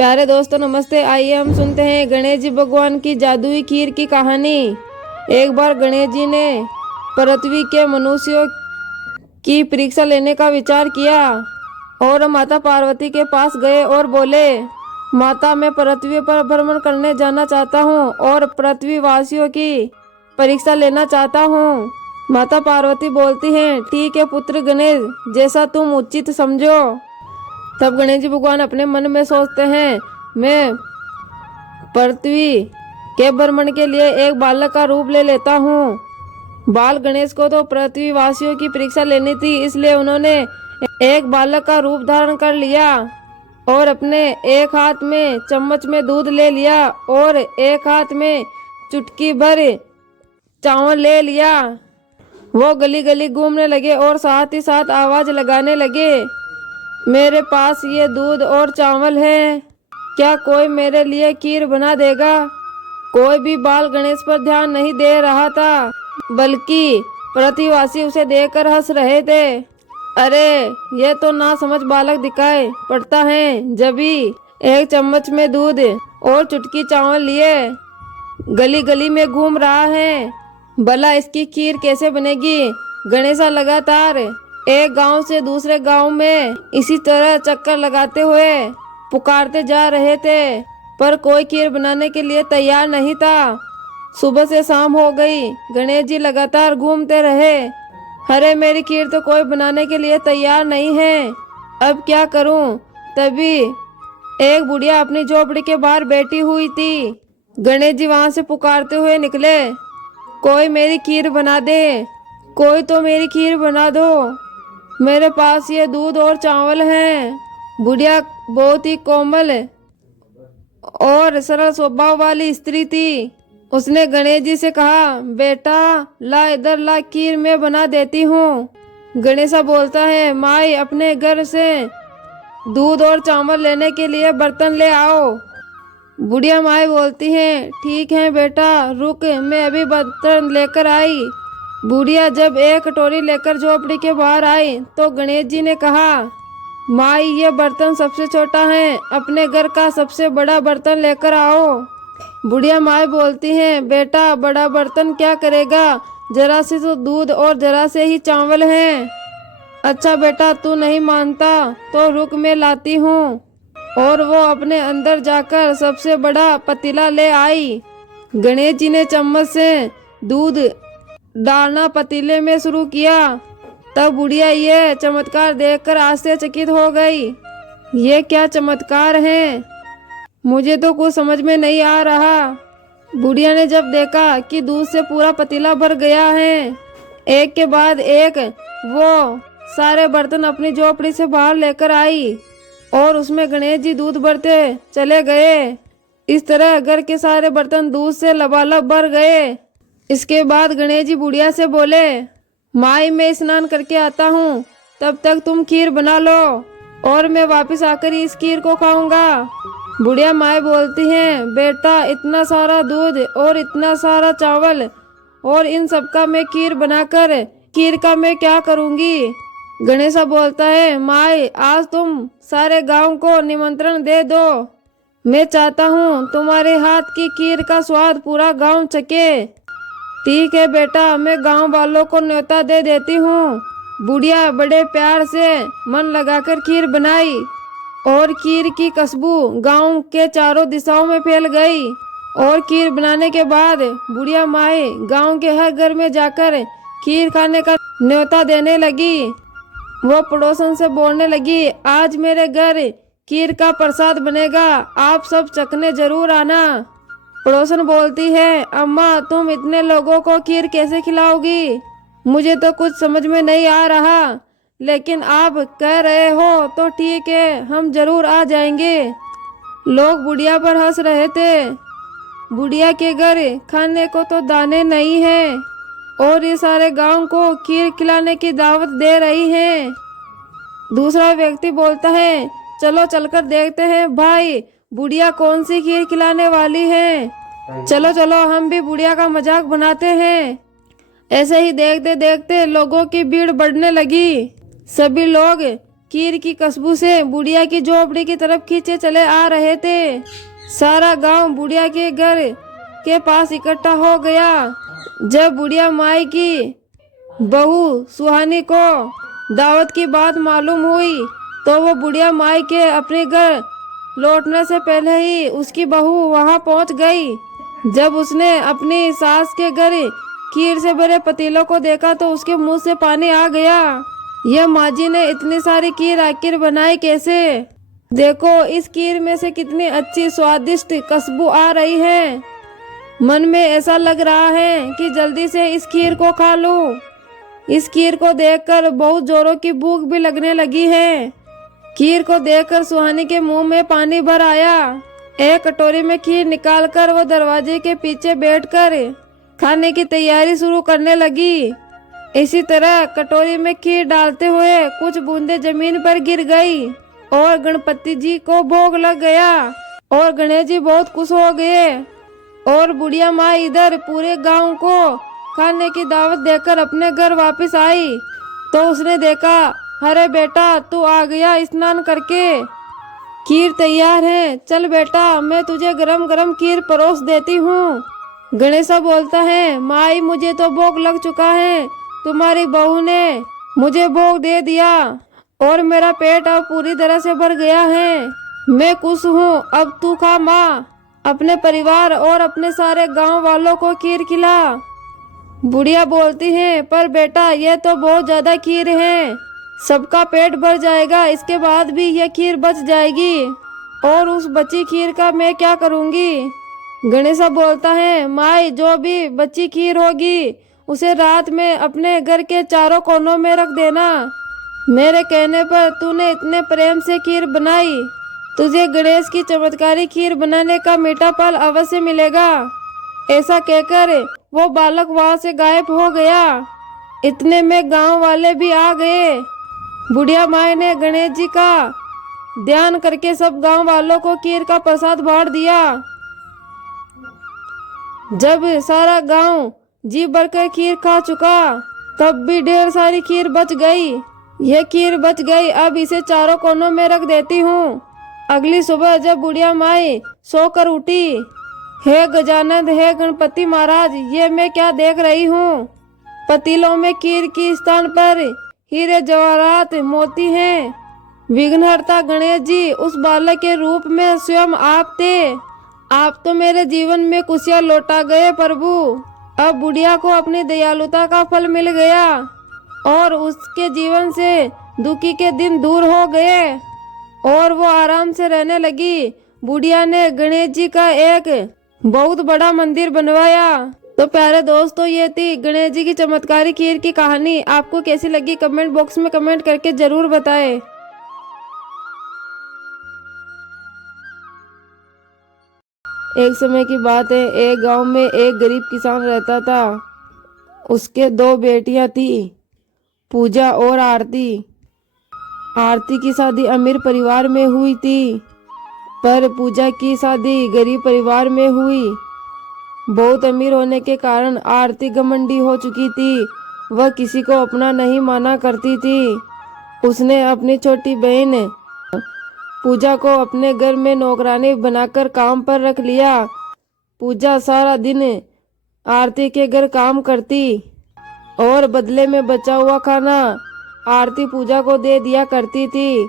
प्यारे दोस्तों नमस्ते। आइए हम सुनते हैं गणेश जी भगवान की जादुई खीर की कहानी। एक बार गणेश जी ने पृथ्वी के मनुष्यों की परीक्षा लेने का विचार किया और माता पार्वती के पास गए और बोले, माता, मैं पृथ्वी पर भ्रमण करने जाना चाहता हूँ और पृथ्वी वासियों की परीक्षा लेना चाहता हूँ। माता पार्वती बोलती हैं, ठीक है पुत्र गणेश, जैसा तुम उचित समझो। तब गणेश जी भगवान अपने मन में सोचते हैं, मैं पृथ्वी के भ्रमण के लिए एक बालक का रूप ले लेता हूँ। बाल गणेश को तो पृथ्वी वासियों की परीक्षा लेनी थी, इसलिए उन्होंने एक बालक का रूप धारण कर लिया और अपने एक हाथ में चम्मच में दूध ले लिया और एक हाथ में चुटकी भर चावल ले लिया। वो गली गली घूमने लगे और साथ ही साथ आवाज लगाने लगे, मेरे पास ये दूध और चावल है, क्या कोई मेरे लिए खीर बना देगा? कोई भी बाल गणेश पर ध्यान नहीं दे रहा था, बल्कि पृथ्वीवासी उसे देखकर हंस रहे थे। अरे ये तो ना समझ बालक दिखाई पड़ता है, जब भी एक चम्मच में दूध और चुटकी चावल लिए गली गली में घूम रहा है, भला इसकी खीर कैसे बनेगी? गणेशा लगातार एक गांव से दूसरे गांव में इसी तरह चक्कर लगाते हुए पुकारते जा रहे थे, पर कोई खीर बनाने के लिए तैयार नहीं था। सुबह से शाम हो गई, गणेश जी लगातार घूमते रहे। अरे मेरी खीर तो कोई बनाने के लिए तैयार नहीं है, अब क्या करूं? तभी एक बुढ़िया अपनी झोपड़ी के बाहर बैठी हुई थी। गणेश जी वहां से पुकारते हुए निकले, कोई मेरी खीर बना दे, कोई तो मेरी खीर बना दो, मेरे पास ये दूध और चावल हैं। बुढ़िया बहुत ही कोमल और सरल स्वभाव वाली स्त्री थी। उसने गणेश जी से कहा, बेटा ला इधर ला, खीर मैं बना देती हूँ। गणेशा बोलता है, माई अपने घर से दूध और चावल लेने के लिए बर्तन ले आओ। बुढ़िया माई बोलती है, ठीक है बेटा, रुक, मैं अभी बर्तन लेकर आई। बुढ़िया जब एक कटोरी लेकर झोपड़ी के बाहर आई तो गणेश जी ने कहा, माई ये बर्तन सबसे छोटा है, अपने घर का सबसे बड़ा बर्तन लेकर आओ। बुढ़िया माई बोलती है, बेटा बड़ा बर्तन क्या करेगा, जरा से तो दूध और जरा से ही चावल हैं। अच्छा बेटा तू नहीं मानता तो रुक, मैं लाती हूँ। और वो अपने अंदर जाकर सबसे बड़ा पतीला ले आई। गणेश जी ने चम्मच से दूध डालना पतीले में शुरू किया। तब बुढ़िया ये चमत्कार देखकर आश्चर्यचकित हो गई। ये क्या चमत्कार है, मुझे तो कुछ समझ में नहीं आ रहा। बुढ़िया ने जब देखा कि दूध से पूरा पतीला भर गया है, एक के बाद एक वो सारे बर्तन अपनी झोपड़ी से बाहर लेकर आई और उसमें गणेश जी दूध भरते चले गए। इस तरह घर के सारे बर्तन दूध से लबालब भर गए। इसके बाद गणेश जी बुढ़िया से बोले, माई मैं स्नान करके आता हूँ, तब तक तुम खीर बना लो और मैं वापस आकर इस खीर को खाऊंगा। बुढ़िया माई बोलती हैं, बेटा इतना सारा दूध और इतना सारा चावल और इन सब का मैं खीर बनाकर खीर का मैं क्या करूँगी? गणेशा बोलता है, माई आज तुम सारे गांव को निमंत्रण दे दो, मैं चाहता हूँ तुम्हारे हाथ की खीर का स्वाद पूरा गांव चखे। ठीक है बेटा, मैं गांव वालों को न्योता दे देती हूँ। बुढ़िया बड़े प्यार से मन लगाकर खीर बनाई और खीर की खुशबू गांव के चारों दिशाओं में फैल गई। और खीर बनाने के बाद बुढ़िया माई गांव के हर घर में जाकर खीर खाने का न्योता देने लगी। वो पड़ोसन से बोलने लगी, आज मेरे घर खीर का प्रसाद बनेगा, आप सब चखने जरूर आना। पड़ोसन बोलती है, अम्मा तुम इतने लोगों को खीर कैसे खिलाओगी? मुझे तो कुछ समझ में नहीं आ रहा, लेकिन आप कह रहे हो तो ठीक है, हम जरूर आ जाएंगे। लोग बुढ़िया पर हंस रहे थे। बुढ़िया के घर खाने को तो दाने नहीं है और ये सारे गांव को खीर खिलाने की दावत दे रही है। दूसरा व्यक्ति बोलता है, चलो चलकर देखते हैं भाई, बुढ़िया कौन सी खीर खिलाने वाली है। चलो चलो हम भी बुढ़िया का मजाक बनाते हैं। ऐसे ही देखते देखते लोगों की भीड़ बढ़ने लगी। सभी लोग खीर की खुशबू से बुढ़िया की झोपड़ी की तरफ खींचे चले आ रहे थे। सारा गांव बुढ़िया के घर के पास इकट्ठा हो गया। जब बुढ़िया माई की बहू सुहानी को दावत की बात मालूम हुई तो वो बुढ़िया माई के अपने घर लौटने से पहले ही उसकी बहू वहां पहुंच गई। जब उसने अपनी सास के घर खीर से भरे पतीलों को देखा तो उसके मुंह से पानी आ गया। यह माँ जी ने इतनी सारी खीर आखिर बनाई कैसे? देखो इस खीर में से कितनी अच्छी स्वादिष्ट खुशबू आ रही है। मन में ऐसा लग रहा है कि जल्दी से इस खीर को खा लूं। इस खीर को देखकर बहुत जोरों की भूख भी लगने लगी है। खीर को देखकर सुहानी के मुंह में पानी भर आया। एक कटोरी में खीर निकालकर वो दरवाजे के पीछे बैठकर खाने की तैयारी शुरू करने लगी। इसी तरह कटोरी में खीर डालते हुए कुछ बूंदे जमीन पर गिर गई और गणपति जी को भोग लग गया और गणेश जी बहुत खुश हो गए। और बुढ़िया माँ इधर पूरे गांव को खाने की दावत देकर अपने घर वापस आई तो उसने देखा, अरे बेटा तू आ गया स्नान करके, खीर तैयार है, चल बेटा मैं तुझे गरम गरम खीर परोस देती हूँ। गणेशा बोलता है, माई मुझे तो भोग लग चुका है, तुम्हारी बहू ने मुझे भोग दे दिया और मेरा पेट अब पूरी तरह से भर गया है, मैं खुश हूँ। अब तू खा माँ, अपने परिवार और अपने सारे गांव वालों को खीर खिला। बुढ़िया बोलती है, पर बेटा ये तो बहुत ज्यादा खीर है, सबका पेट भर जाएगा, इसके बाद भी यह खीर बच जाएगी और उस बची खीर का मैं क्या करूँगी। गणेशा बोलता है, माई जो भी बची खीर होगी उसे रात में अपने घर के चारों कोनों में रख देना। मेरे कहने पर तूने इतने प्रेम से खीर बनाई, तुझे गणेश की चमत्कारी खीर बनाने का मीठा फल अवश्य मिलेगा। ऐसा कहकर वो बालक वहां से गायब हो गया। इतने में गांव वाले भी आ गए। बुढ़िया माई ने गणेश जी का ध्यान करके सब गांव वालों को खीर का प्रसाद बांट दिया। जब सारा गांव जी भरकर खीर खा चुका तब भी ढेर सारी खीर बच गई। यह खीर बच गई, अब इसे चारों कोनों में रख देती हूँ। अगली सुबह जब बुढ़िया माई सोकर उठी, हे गजानंद, हे गणपति महाराज, ये मैं क्या देख रही हूँ? पतीलों में खीर के स्थान पर हीरे जवाहरात मोती हैं। विघ्नहर्ता गणेश जी उस बालक के रूप में स्वयं आप थे। आप तो मेरे जीवन में खुशियाँ लौटा गए प्रभु। अब बुढ़िया को अपनी दयालुता का फल मिल गया और उसके जीवन से दुखी के दिन दूर हो गए और वो आराम से रहने लगी। बुढ़िया ने गणेश जी का एक बहुत बड़ा मंदिर बनवाया। तो प्यारे दोस्तों, ये थी गणेश जी की चमत्कारी खीर की कहानी। आपको कैसी लगी कमेंट बॉक्स में कमेंट करके जरूर बताएं। एक समय की बात है, एक गांव में एक गरीब किसान रहता था। उसके दो बेटियां थी, पूजा और आरती। आरती की शादी अमीर परिवार में हुई थी, पर पूजा की शादी गरीब परिवार में हुई। बहुत अमीर होने के कारण आरती घमंडी हो चुकी थी। वह किसी को अपना नहीं माना करती थी। उसने अपनी छोटी बहन पूजा को अपने घर में नौकरानी बनाकर काम पर रख लिया। पूजा सारा दिन आरती के घर काम करती और बदले में बचा हुआ खाना आरती पूजा को दे दिया करती थी।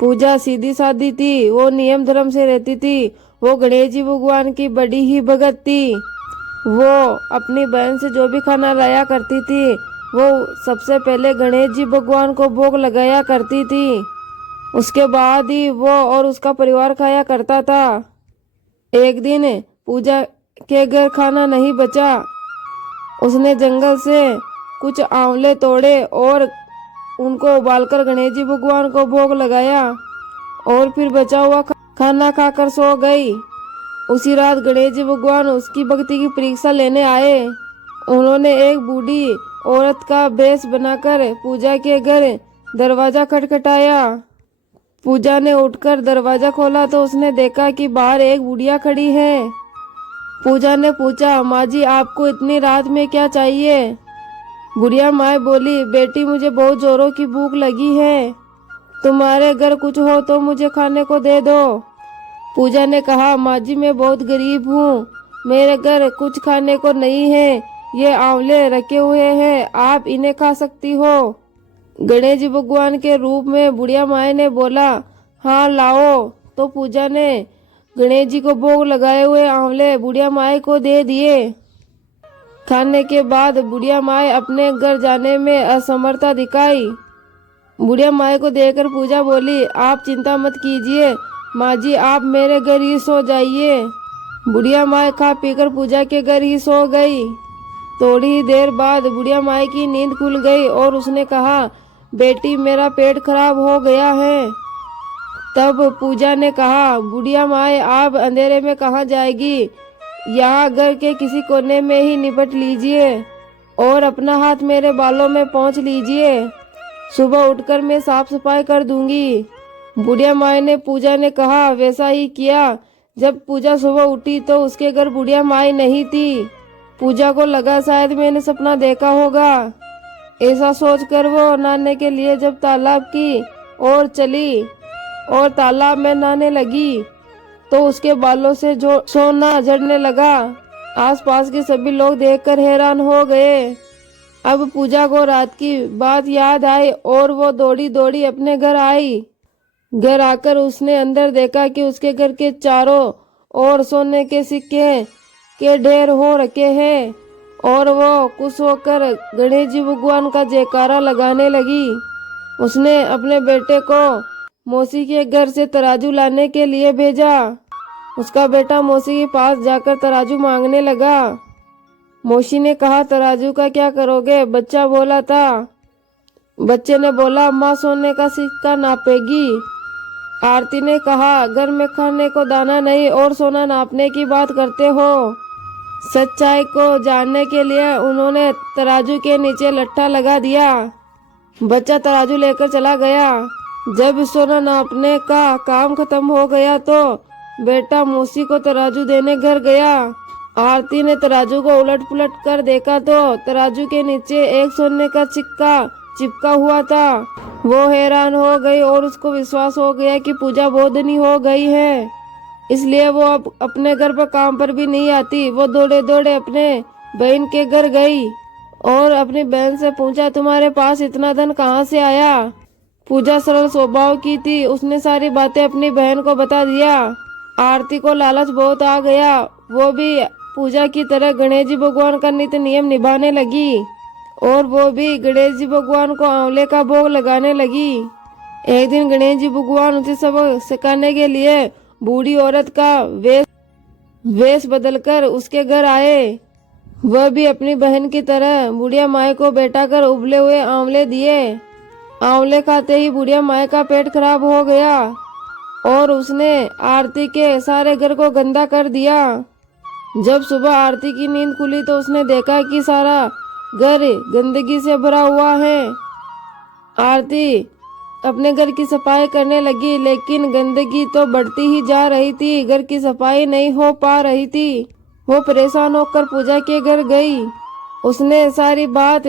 पूजा सीधी सादी थी, वो नियम धर्म से रहती थी। वो गणेश जी भगवान की बड़ी ही भगत थी। वो अपनी बहन से जो भी खाना लाया करती थी वो सबसे पहले गणेश जी भगवान को भोग लगाया करती थी। उसके बाद ही वो और उसका परिवार खाया करता था। एक दिन पूजा के घर खाना नहीं बचा। उसने जंगल से कुछ आंवले तोड़े और उनको उबालकर गणेश जी भगवान को भोग लगाया और फिर बचा हुआ खाना खाकर सो गई। उसी रात गणेश जी भगवान उसकी भक्ति की परीक्षा लेने आए। उन्होंने एक बूढ़ी औरत का भेष बनाकर पूजा के घर दरवाजा खटखटाया। पूजा ने उठकर दरवाजा खोला तो उसने देखा कि बाहर एक बुढ़िया खड़ी है। पूजा ने पूछा, माँ जी आपको इतनी रात में क्या चाहिए? बुढ़िया माँ बोली, बेटी मुझे बहुत जोरों की भूख लगी है। तुम्हारे घर कुछ हो तो मुझे खाने को दे दो। पूजा ने कहा, माँ जी मैं बहुत गरीब हूँ, मेरे घर कुछ खाने को नहीं है, ये आंवले रखे हुए हैं, आप इन्हें खा सकती हो। गणेश जी भगवान के रूप में बुढ़िया माई ने बोला, हाँ लाओ। तो पूजा ने गणेश जी को भोग लगाए हुए आंवले बुढ़िया माई को दे दिए। खाने के बाद बुढ़िया माई अपने घर जाने में असमर्थता दिखाई। बुढ़िया माई को देखकर पूजा बोली, आप चिंता मत कीजिए माँ जी, आप मेरे घर ही सो जाइए। बुढ़िया माई खा पीकर पूजा के घर ही सो गई। थोड़ी ही देर बाद बुढ़िया माई की नींद खुल गई और उसने कहा, बेटी मेरा पेट खराब हो गया है। तब पूजा ने कहा, बुढ़िया माई आप अंधेरे में कहाँ जाएगी, यहाँ घर के किसी कोने में ही निपट लीजिए और अपना हाथ मेरे बालों में पहुँच लीजिए, सुबह उठकर मैं साफ सफाई कर दूंगी। बुढ़िया माई ने पूजा ने कहा वैसा ही किया। जब पूजा सुबह उठी तो उसके घर बुढ़िया माई नहीं थी। पूजा को लगा शायद मैंने सपना देखा होगा। ऐसा सोचकर वो नहाने के लिए जब तालाब की ओर चली और तालाब में नहाने लगी तो उसके बालों से जो सोना झड़ने लगा। आसपास के सभी लोग देखकर हैरान हो गए। अब पूजा को रात की बात याद आई और वो दौड़ी दौड़ी अपने घर आई। घर आकर उसने अंदर देखा कि उसके घर के चारों ओर सोने के सिक्के के ढेर हो रखे हैं और वो खुश होकर गणेश जी भगवान का जयकारा लगाने लगी। उसने अपने बेटे को मौसी के घर से तराजू लाने के लिए भेजा। उसका बेटा मौसी के पास जाकर तराजू मांगने लगा। मौसी ने कहा, तराजू का क्या करोगे? बच्चा बोला था। बच्चे ने बोला, माँ सोने का सिक्का नापेगी। आरती ने कहा, घर में खाने को दाना नहीं और सोना नापने की बात करते हो। सच्चाई को जानने के लिए उन्होंने तराजू के नीचे लट्ठा लगा दिया। बच्चा तराजू लेकर चला गया। जब सोना नापने का काम खत्म हो गया तो बेटा मौसी को तराजू देने घर गया। आरती ने तराजू को उलट पुलट कर देखा तो तराजू के नीचे एक सोने का सिक्का चिपका हुआ था। वो हैरान हो गई और उसको विश्वास हो गया कि पूजा बोधनी हो गई है, इसलिए वो अब अपने घर पर काम पर भी नहीं आती। वो दौड़े दौड़े अपने बहन के घर गई और अपनी बहन से पूछा, तुम्हारे पास इतना धन कहाँ से आया? पूजा सरल स्वभाव की थी, उसने सारी बातें अपनी बहन को बता दिया। आरती को लालच बहुत आ गया। वो भी पूजा की तरह गणेश जी भगवान का नित्य नियम निभाने लगी और वो भी गणेश जी भगवान को आंवले का भोग लगाने लगी। एक दिन गणेश जी भगवान उसे सबक सिखाने के लिए बूढ़ी औरत का वेश बदलकर उसके घर आए। वह भी अपनी बहन की तरह बुढ़िया माई को बैठा कर उबले हुए आंवले दिए। आंवले खाते ही बुढ़िया माई का पेट खराब हो गया और उसने आरती के सारे घर को गंदा कर दिया। जब सुबह आरती की नींद खुली तो उसने देखा कि सारा घर गंदगी से भरा हुआ है। आरती अपने घर की सफाई करने लगी, लेकिन गंदगी तो बढ़ती ही जा रही थी, घर की सफाई नहीं हो पा रही थी। वो परेशान होकर पूजा के घर गई। उसने सारी बात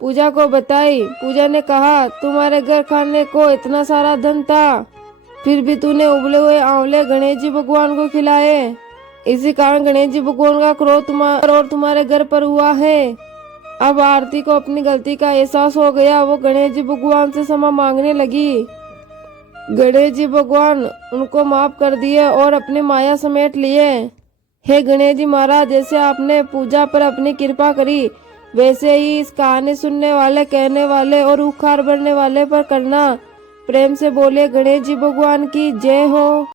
पूजा को बताई। पूजा ने कहा, तुम्हारे घर खाने को इतना सारा धन था, फिर भी तूने उबले हुए आंवले गणेश जी भगवान को खिलाए। इसी कारण गणेश जी भगवान का क्रोध तुम्हारे घर पर हुआ है। अब आरती को अपनी गलती का एहसास हो गया। वो गणेश जी भगवान से क्षमा मांगने लगी। गणेश जी भगवान उनको माफ कर दिए और अपनी माया समेट लिए। हे गणेश जी महाराज, जैसे आपने पूजा पर अपनी कृपा करी, वैसे ही इस कहानी सुनने वाले, कहने वाले और उखाड़ भरने वाले पर करना। प्रेम से बोले गणेश जी भगवान की जय हो।